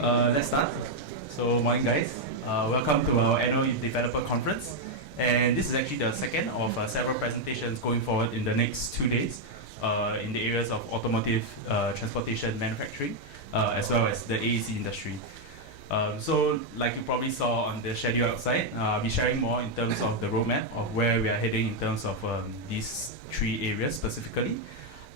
Let's start. So, morning guys. Welcome to our annual developer conference. And this is actually the second of several presentations going forward in the next 2 days in the areas of automotive, transportation, manufacturing, as well as the AEC industry. So, like you probably saw on the schedule outside, I'll be sharing more in terms of the roadmap of where we are heading in terms of these 3 areas specifically.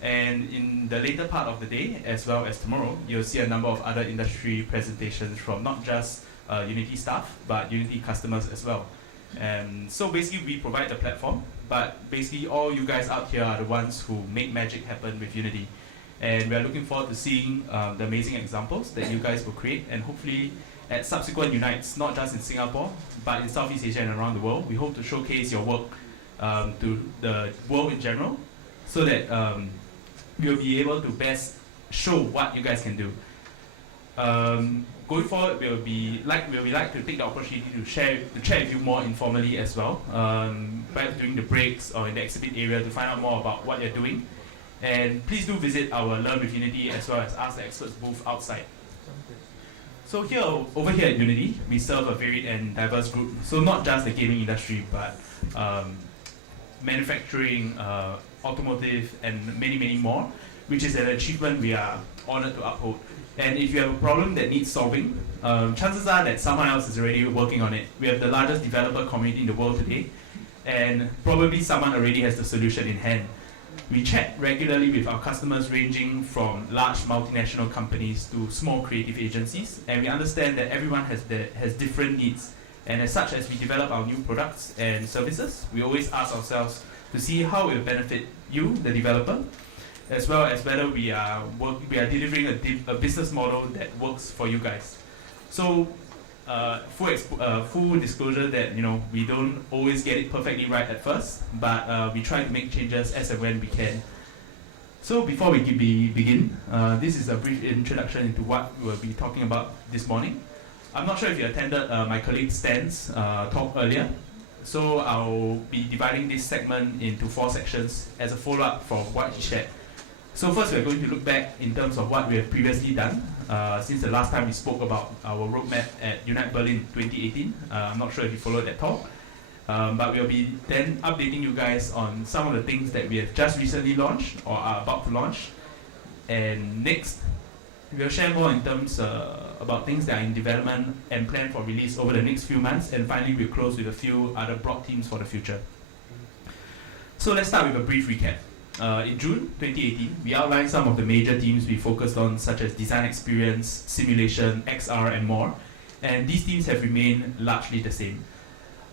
And in the later part of the day, as well as tomorrow, you'll see a number of other industry presentations from not just Unity staff, but Unity customers as well. And so basically we provide the platform, but basically all you guys out here are the ones who make magic happen with Unity. And we're looking forward to seeing the amazing examples that you guys will create, and hopefully at subsequent Unites, not just in Singapore, but in Southeast Asia and around the world, we hope to showcase your work to the world in general, so that we'll be able to best show what you guys can do. Going forward, we'll be like to take the opportunity to chat with you more informally as well, perhaps during the breaks or in the exhibit area to find out more about what you're doing. And please do visit our Learn with Unity as well as Ask the Experts booth outside. So over here at Unity, we serve a varied and diverse group. So not just the gaming industry, but manufacturing, automotive, and many, many more, which is an achievement we are honored to uphold. And if you have a problem that needs solving, chances are that someone else is already working on it. We have the largest developer community in the world today, and probably someone already has the solution in hand. We chat regularly with our customers ranging from large multinational companies to small creative agencies, and we understand that everyone has different needs. And as such, as we develop our new products and services, we always ask ourselves to see how it will benefit you, the developer, as well as whether we are delivering a business model that works for you guys. So, full disclosure that we don't always get it perfectly right at first, but we try to make changes as and when we can. So before we begin, this is a brief introduction into what we'll be talking about this morning. I'm not sure if you attended my colleague Stan's talk earlier. So I'll be dividing this segment into 4 sections as a follow-up from what he shared. So first, we're going to look back in terms of what we have previously done since the last time we spoke about our roadmap at Unite Berlin 2018. I'm not sure if you followed that talk, but we'll be then updating you guys on some of the things that we have just recently launched or are about to launch. And next, we'll share more in terms about things that are in development and planned for release over the next few months. And finally, we'll close with a few other broad themes for the future. So let's start with a brief recap. In June 2018, we outlined some of the major themes we focused on, such as design experience, simulation, XR, and more. And these themes have remained largely the same.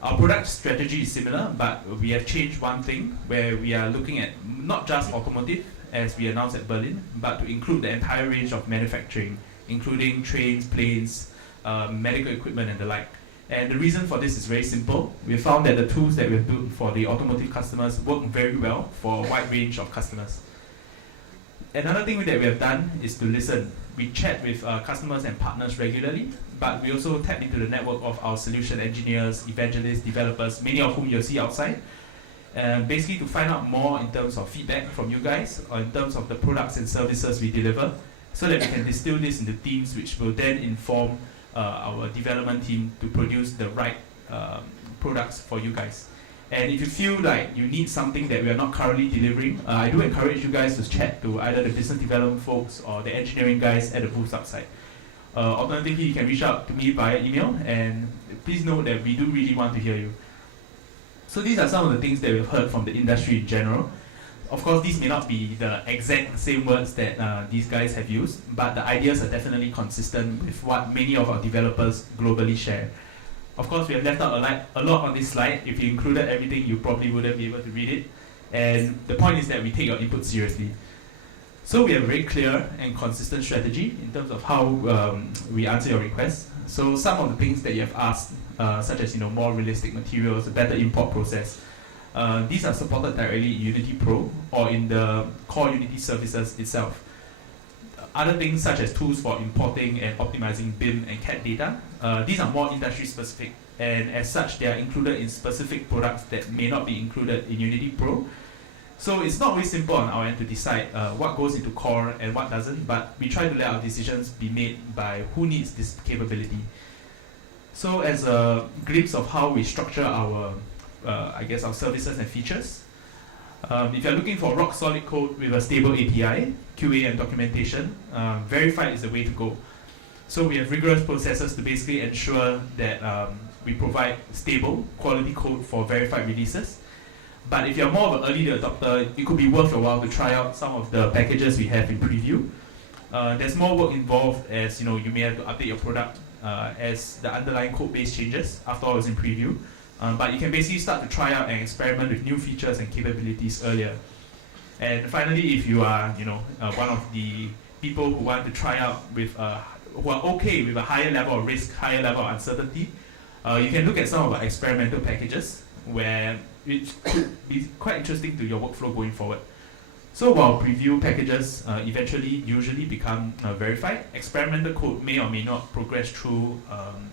Our product strategy is similar, but we have changed one thing, where we are looking at not just automotive, as we announced at Berlin, but to include the entire range of manufacturing, including trains, planes, medical equipment, and the like. And the reason for this is very simple. We found that the tools that we've built for the automotive customers work very well for a wide range of customers. Another thing that we have done is to listen. We chat with customers and partners regularly, but we also tap into the network of our solution engineers, evangelists, developers, many of whom you'll see outside, basically to find out more in terms of feedback from you guys, or in terms of the products and services we deliver, so that we can distill this into themes which will then inform our development team to produce the right products for you guys. And if you feel like you need something that we are not currently delivering, I do encourage you guys to chat to either the business development folks or the engineering guys at the booth outside. Alternatively, you can reach out to me via email, and please note that we do really want to hear you. So these are some of the things that we've heard from the industry in general. Of course, these may not be the exact same words that these guys have used, but the ideas are definitely consistent with what many of our developers globally share. Of course, we have left out a lot on this slide. If you included everything, you probably wouldn't be able to read it. And the point is that we take your input seriously. So we have a very clear and consistent strategy in terms of how we answer your requests. So some of the things that you have asked, such as more realistic materials, a better import process, these are supported directly in Unity Pro or in the core Unity services itself. Other things such as tools for importing and optimizing BIM and CAD data, these are more industry specific, and as such they are included in specific products that may not be included in Unity Pro. So it's not always simple on our end to decide what goes into core and what doesn't, but we try to let our decisions be made by who needs this capability. So as a glimpse of how we structure our, our services and features, if you're looking for rock solid code with a stable API, QA and documentation, verified is the way to go. So we have rigorous processes to basically ensure that we provide stable quality code for verified releases. But if you're more of an early adopter, it could be worth your while to try out some of the packages we have in preview. There's more work involved, as you may have to update your product as the underlying code base changes. After all, it's in preview. But you can basically start to try out and experiment with new features and capabilities earlier. And finally, if you are one of the people who want to try out with who are okay with a higher level of risk, higher level of uncertainty, you can look at some of our experimental packages where it could be quite interesting to your workflow going forward. So while preview packages usually become verified, experimental code may or may not progress through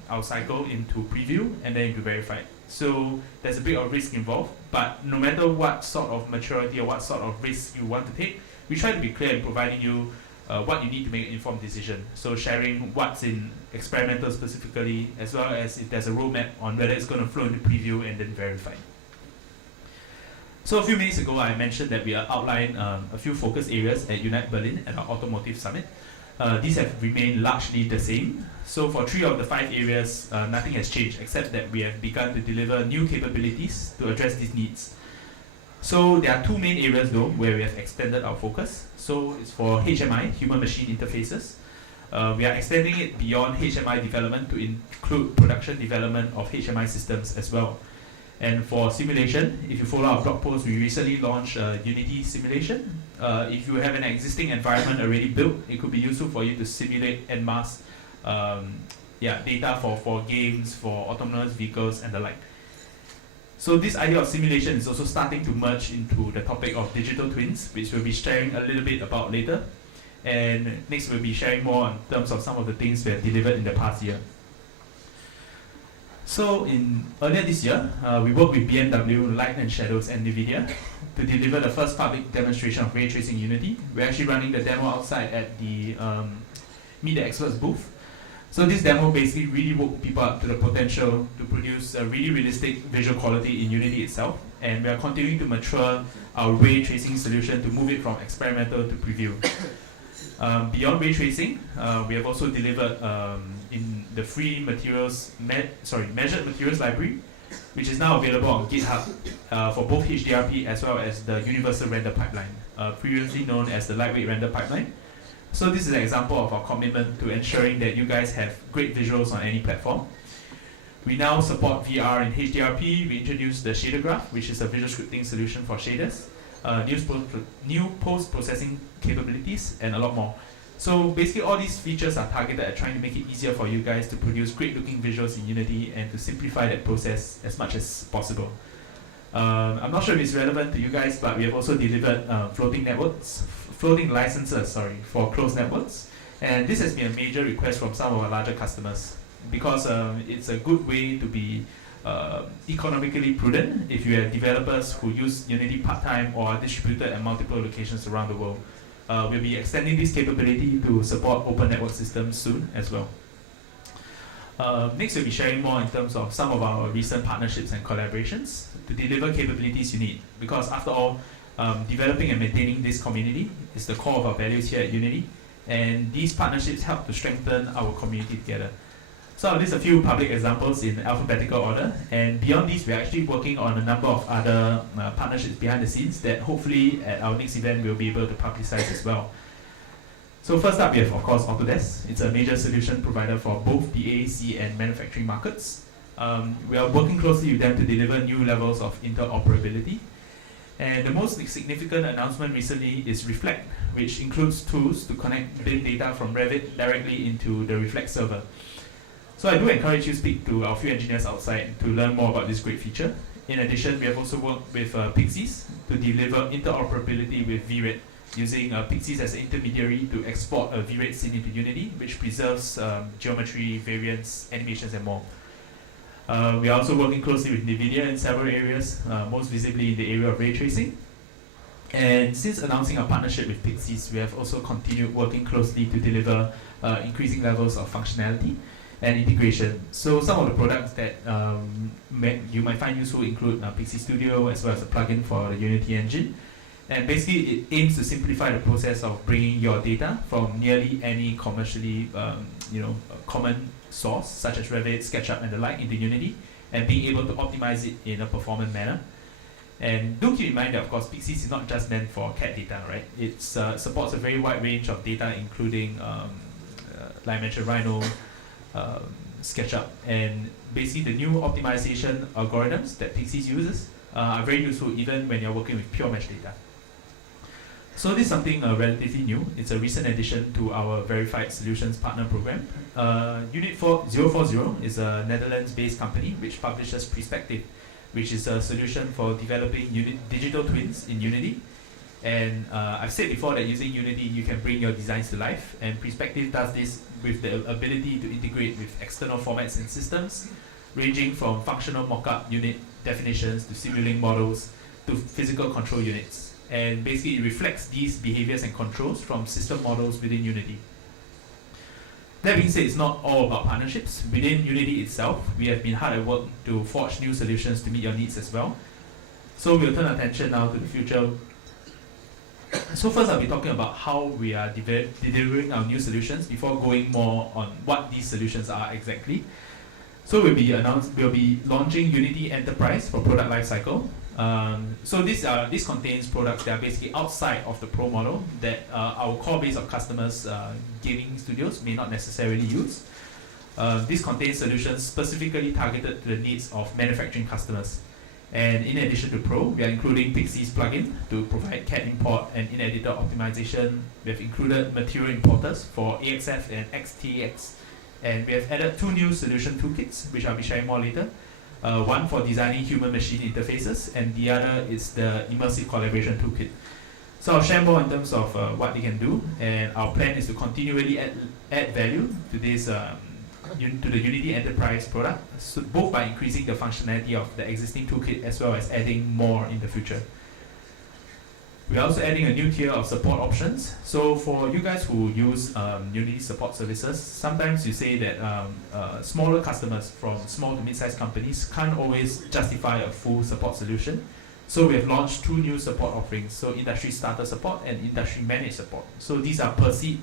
our cycle into preview and then into verified. So there's a bit of risk involved, but no matter what sort of maturity or what sort of risk you want to take, we try to be clear in providing you what you need to make an informed decision. So sharing what's in experimental specifically, as well as if there's a roadmap on whether it's going to flow into preview and then verified. So a few minutes ago, I mentioned that we outlined a few focus areas at Unite Berlin at our Automotive Summit. These have remained largely the same. So for 3 of the 5 areas, nothing has changed except that we have begun to deliver new capabilities to address these needs. So there are 2 main areas though where we have extended our focus. So it's for HMI, human-machine interfaces. We are extending it beyond HMI development to include production development of HMI systems as well. And for simulation, if you follow our blog post, we recently launched Unity simulation. If you have an existing environment already built, it could be useful for you to simulate en masse data for games, for autonomous vehicles and the like. So this idea of simulation is also starting to merge into the topic of digital twins, which we'll be sharing a little bit about later. And next we'll be sharing more in terms of some of the things we have delivered in the past year. So earlier this year, we worked with BMW, Light and Shadows and Nvidia to deliver the first public demonstration of ray tracing Unity. We're actually running the demo outside at the Meet the Experts booth. So this demo basically really woke people up to the potential to produce a really realistic visual quality in Unity itself. And we are continuing to mature our ray tracing solution to move it from experimental to preview. Beyond ray tracing, we have also delivered in the free materials, measured materials library, which is now available on GitHub for both HDRP as well as the Universal Render Pipeline, previously known as the Lightweight Render Pipeline. So this is an example of our commitment to ensuring that you guys have great visuals on any platform. We now support VR in HDRP. We introduced the Shader Graph, which is a visual scripting solution for shaders, new post-processing capabilities, and a lot more. So basically all these features are targeted at trying to make it easier for you guys to produce great-looking visuals in Unity and to simplify that process as much as possible. I'm not sure if it's relevant to you guys, but we have also delivered floating licenses for closed networks. And this has been a major request from some of our larger customers because it's a good way to be economically prudent if you have developers who use Unity part-time or are distributed at multiple locations around the world. We'll be extending this capability to support open network systems soon as well. Next, we'll be sharing more in terms of some of our recent partnerships and collaborations to deliver capabilities you need. Because after all, developing and maintaining this community is the core of our values here at Unity. And these partnerships help to strengthen our community together. So I'll list a few public examples in alphabetical order, and beyond these, we're actually working on a number of other partnerships behind the scenes that hopefully at our next event we'll be able to publicize as well. So first up, we have of course Autodesk. It's a major solution provider for both the AEC and manufacturing markets. We are working closely with them to deliver new levels of interoperability. And the most significant announcement recently is Reflect, which includes tools to connect BIM data from Revit directly into the Reflect server. So I do encourage you to speak to our few engineers outside to learn more about this great feature. In addition, we have also worked with Pixies to deliver interoperability with VRAID, using Pixies as an intermediary to export a VRAID scene into Unity, which preserves geometry, variants, animations, and more. We are also working closely with Nvidia in several areas, most visibly in the area of ray tracing. And since announcing our partnership with Pixies, we have also continued working closely to deliver increasing levels of functionality and integration. So some of the products that you might find useful include Pixie Studio, as well as a plugin for the Unity engine. And basically it aims to simplify the process of bringing your data from nearly any commercially common source, such as Revit, SketchUp and the like, into Unity, and being able to optimize it in a performant manner. And do keep in mind that, of course, Pixies is not just meant for CAD data, right? It supports a very wide range of data, including, like I mentioned, Rhino, SketchUp, and basically the new optimization algorithms that Pixies uses are very useful even when you're working with pure mesh data. So this is something relatively new. It's a recent addition to our Verified Solutions Partner Program. Unit040 is a Netherlands-based company which publishes Prospective, which is a solution for developing digital twins in Unity. And I've said before that using Unity you can bring your designs to life, and Prospective does this with the ability to integrate with external formats and systems, ranging from functional mock-up unit definitions to simulating models to physical control units. And basically it reflects these behaviors and controls from system models within Unity. That being said, it's not all about partnerships. Within Unity itself, we have been hard at work to forge new solutions to meet your needs as well. So we'll turn our attention now to the future. So first I'll be talking about how we are delivering our new solutions before going more on what these solutions are exactly. So we'll be launching Unity Enterprise for product lifecycle. So this contains products that are basically outside of the Pro model that our core base of customers, gaming studios, may not necessarily use. This contains solutions specifically targeted to the needs of manufacturing customers. And in addition to Pro, we are including Pixie's plugin to provide CAD import and in-editor optimization. We have included material importers for AXF and XTX. And we have added 2 new solution toolkits, which I'll be sharing more later. One for designing human-machine interfaces, and the other is the Immersive Collaboration Toolkit. So I'll share more in terms of what they can do, and our plan is to continually add value to this to the Unity Enterprise product, so both by increasing the functionality of the existing toolkit as well as adding more in the future. We're also adding a new tier of support options. So for you guys who use Unity support services, sometimes you say that smaller customers from small to mid-sized companies can't always justify a full support solution. So we have launched 2 new support offerings, so industry starter support and industry managed support. So these are per seat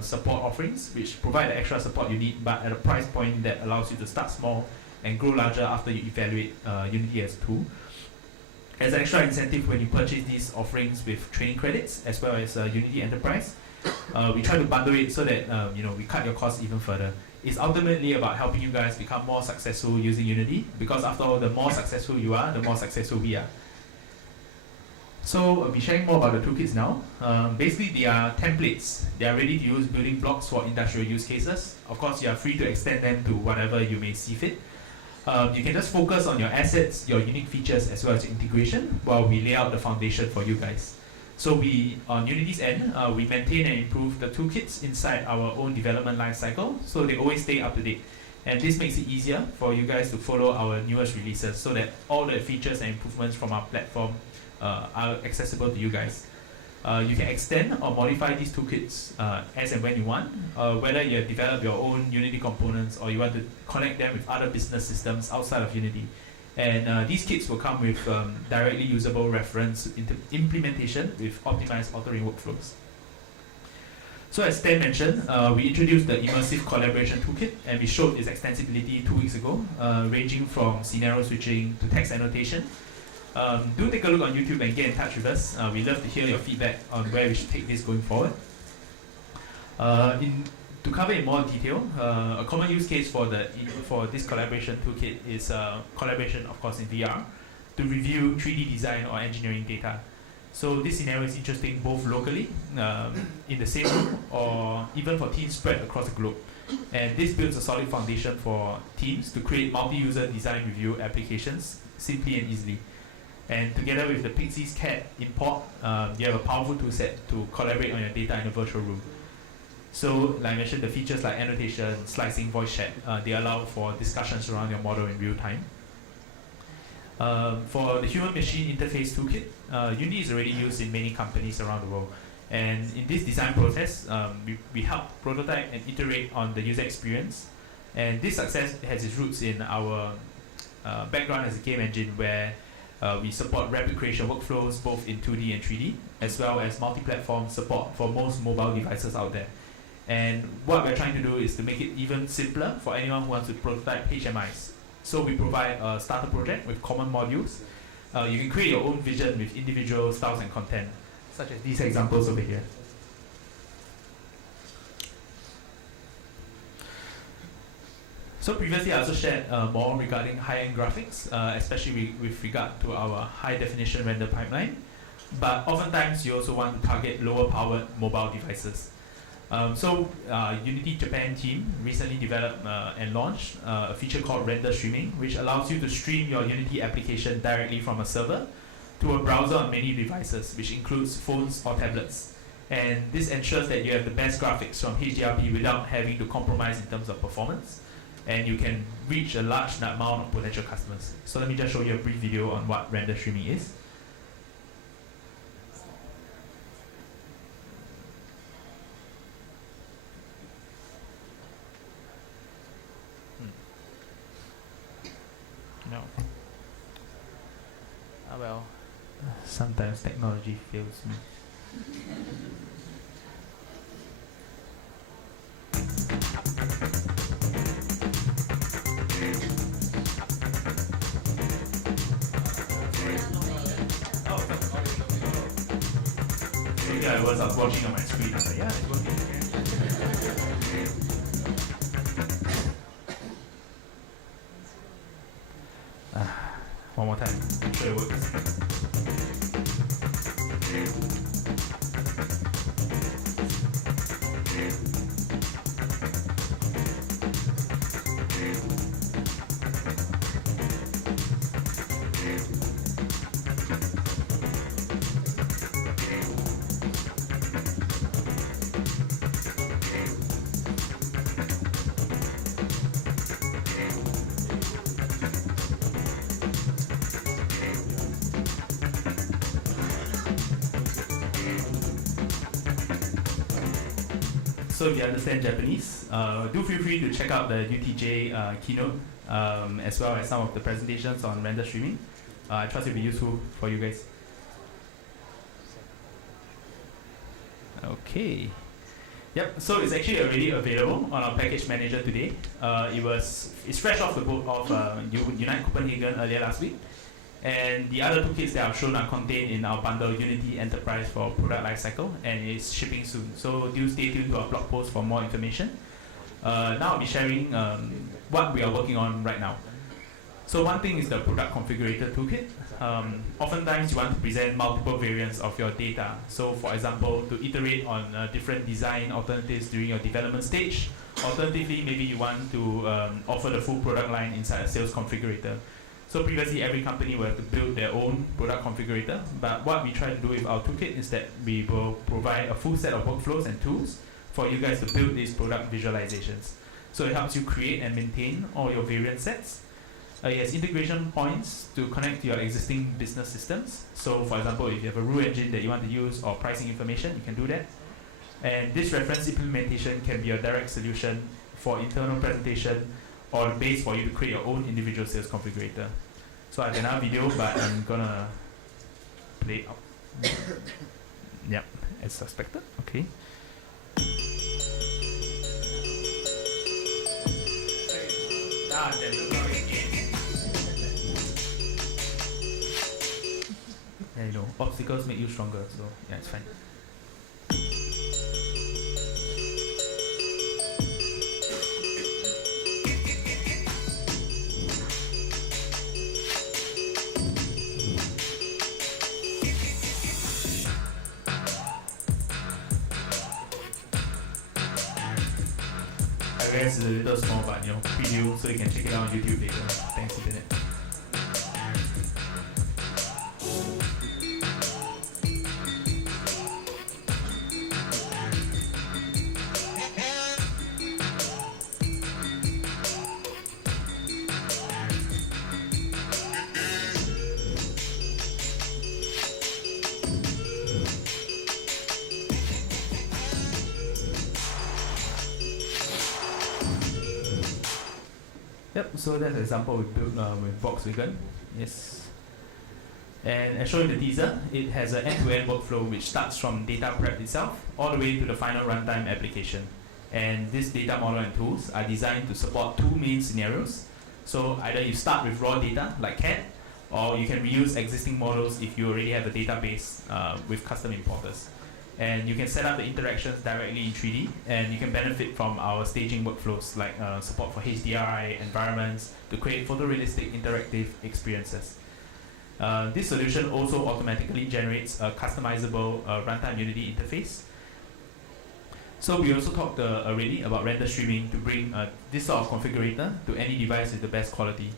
support offerings which provide the extra support you need, but at a price point that allows you to start small and grow larger after you evaluate Unity as a tool. As an extra incentive, when you purchase these offerings with training credits as well as Unity Enterprise, we try to bundle it so that we cut your costs even further. It's ultimately about helping you guys become more successful using Unity, because after all, the more successful you are, the more successful we are. So I'll be sharing more about the toolkits now. Basically, they are templates. They are ready to use building blocks for industrial use cases. Of course, you are free to extend them to whatever you may see fit. You can just focus on your assets, your unique features, as well as integration, while we lay out the foundation for you guys. So we, on Unity's end, we maintain and improve the toolkits inside our own development lifecycle, so they always stay up to date. And this makes it easier for you guys to follow our newest releases, so that all the features and improvements from our platform are accessible to you guys. You can extend or modify these toolkits as and when you want, whether you develop your own Unity components or you want to connect them with other business systems outside of Unity. And these kits will come with directly usable reference implementation with optimized authoring workflows. So as Stan mentioned, we introduced the Immersive Collaboration Toolkit, and we showed its extensibility 2 weeks ago, ranging from scenario switching to text annotation. Do take a look on YouTube and get in touch with us. We'd love to hear your feedback on where we should take this going forward. To cover in more detail, a common use case for this collaboration toolkit is collaboration, of course, in VR, to review 3D design or engineering data. So this scenario is interesting both locally, in the same room, or even for teams spread across the globe. And this builds a solid foundation for teams to create multi-user design review applications simply and easily. And together with the Pixie's CAD import, you have a powerful toolset to collaborate on your data in a virtual room. So, like I mentioned, the features like annotation, slicing, voice chat, they allow for discussions around your model in real time. For the human-machine interface toolkit, Unity is already used in many companies around the world. And in this design process, we help prototype and iterate on the user experience. And this success has its roots in our background as a game engine, where we support rapid creation workflows both in 2D and 3D, as well as multi-platform support for most mobile devices out there. And what we're trying to do is to make it even simpler for anyone who wants to prototype HMIs. So we provide a starter project with common modules. You can create your own vision with individual styles and content, such as these examples over here. So previously I also shared more regarding high-end graphics, especially with regard to our high-definition render pipeline. But oftentimes you also want to target lower-powered mobile devices. Unity Japan team recently developed and launched a feature called render streaming, which allows you to stream your Unity application directly from a server to a browser on many devices, which includes phones or tablets. And this ensures that you have the best graphics from HDRP without having to compromise in terms of performance. And you can reach a large amount of potential customers. So let me just show you a brief video on what render streaming is. No. Ah well. Sometimes technology fails me. I was watching on my screen. I was like, yeah, it's working. One more time. I'm sure it works. So if you understand Japanese, do feel free to check out the UTJ keynote, as well as some of the presentations on render streaming. I trust it will be useful for you guys. Okay. Yep, so it's actually already available on our package manager today. It's fresh off the boat of Unite Copenhagen earlier last week. And the other toolkits that I've shown are contained in our bundle Unity Enterprise for Product Lifecycle, and it's shipping soon. So do stay tuned to our blog post for more information. Now I'll be sharing what we are working on right now. So one thing is the Product Configurator toolkit. Oftentimes you want to present multiple variants of your data. So for example, to iterate on different design alternatives during your development stage. Alternatively, maybe you want to offer the full product line inside a sales configurator. So previously, every company will have to build their own product configurator, but what we try to do with our toolkit is that we will provide a full set of workflows and tools for you guys to build these product visualizations. So it helps you create and maintain all your variant sets. It has integration points to connect to your existing business systems. So for example, if you have a rule engine that you want to use or pricing information, you can do that. And this reference implementation can be a direct solution for internal presentation or the base for you to create your own individual sales configurator. So I have another video, but I'm gonna play up. Yep, as suspected. Okay. Yeah, you know, obstacles make you stronger, so yeah, it's fine. I guess it's a little small, but you know, preview so you can check it out on YouTube later. Thanks, internet. Yep, so that's an example we built with Volkswagen. Yes. And as shown in the teaser, it has an end-to-end workflow which starts from data prep itself all the way to the final runtime application. And this data model and tools are designed to support two main scenarios. So either you start with raw data like CAD, or you can reuse existing models if you already have a database with custom importers. And you can set up the interactions directly in 3D, and you can benefit from our staging workflows like support for HDRI environments to create photorealistic interactive experiences. This solution also automatically generates a customizable runtime Unity interface. So we also talked already about render streaming to bring this sort of configurator to any device with the best quality.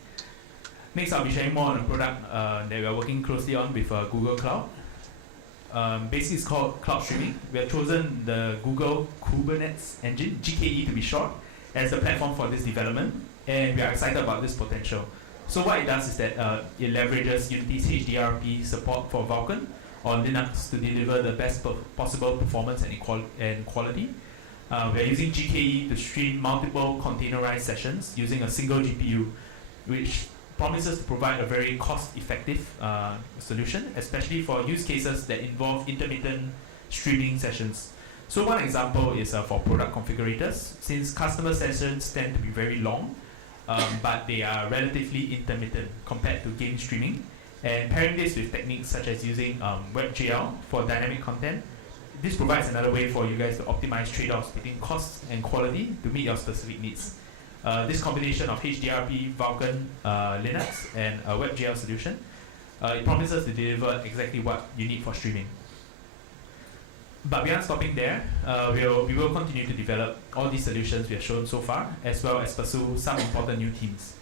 Next, I'll be sharing more on a product that we are working closely on with Google Cloud. Basically, it's called Cloud Streaming. We have chosen the Google Kubernetes engine, GKE to be short, as the platform for this development, and we are excited about this potential. So what it does is that it leverages Unity's HDRP support for Vulkan on Linux to deliver the best possible performance and quality. We are using GKE to stream multiple containerized sessions using a single GPU, which promises to provide a very cost-effective solution, especially for use cases that involve intermittent streaming sessions. So one example is for product configurators. Since customer sessions tend to be very long, but they are relatively intermittent compared to game streaming, and pairing this with techniques such as using WebGL for dynamic content, this provides another way for you guys to optimize trade-offs between cost and quality to meet your specific needs. This combination of HDRP, Vulkan, Linux, and a WebGL solution, it promises to deliver exactly what you need for streaming. But beyond stopping there, we will continue to develop all these solutions we have shown so far, as well as pursue some important new themes.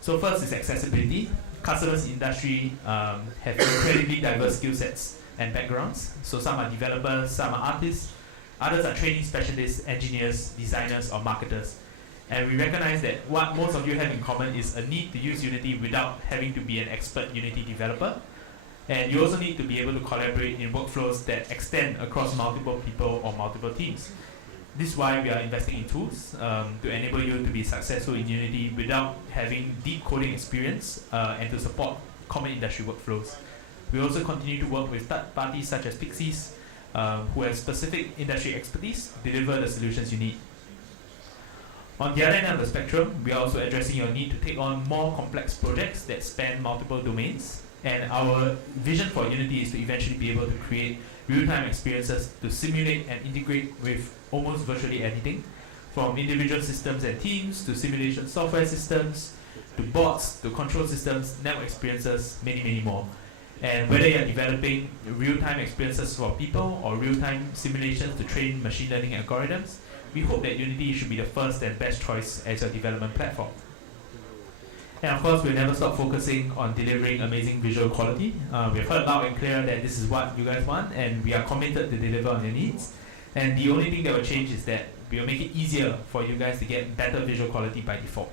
So first is accessibility. Customers in the industry have incredibly diverse skill sets and backgrounds. So some are developers, some are artists, others are training specialists, engineers, designers, or marketers. And we recognize that what most of you have in common is a need to use Unity without having to be an expert Unity developer. And you also need to be able to collaborate in workflows that extend across multiple people or multiple teams. This is why we are investing in tools to enable you to be successful in Unity without having deep coding experience and to support common industry workflows. We also continue to work with third parties such as Pixies who have specific industry expertise to deliver the solutions you need. On the other end of the spectrum, we are also addressing your need to take on more complex projects that span multiple domains. And our vision for Unity is to eventually be able to create real-time experiences to simulate and integrate with almost virtually anything, from individual systems and teams to simulation software systems, to bots, to control systems, network experiences, many, many more. And whether you're developing real-time experiences for people or real-time simulations to train machine learning algorithms, we hope that Unity should be the first and best choice as your development platform. And of course, we'll never stop focusing on delivering amazing visual quality. We have heard loud and clear that this is what you guys want, and we are committed to deliver on your needs. And the only thing that will change is that we will make it easier for you guys to get better visual quality by default.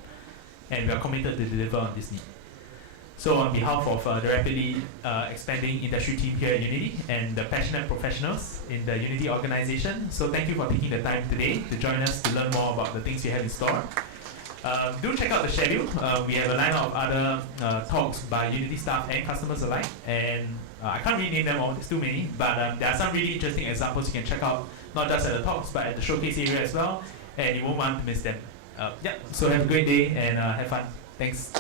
And we are committed to deliver on this need. So on behalf of the rapidly expanding industry team here at Unity and the passionate professionals in the Unity organization, so thank you for taking the time today to join us to learn more about the things we have in store. Do check out the schedule. We have a lineup of other talks by Unity staff and customers alike, and I can't really name them all, there's too many, but there are some really interesting examples you can check out, not just at the talks, but at the showcase area as well, and you won't want to miss them. So have a great day and have fun. Thanks.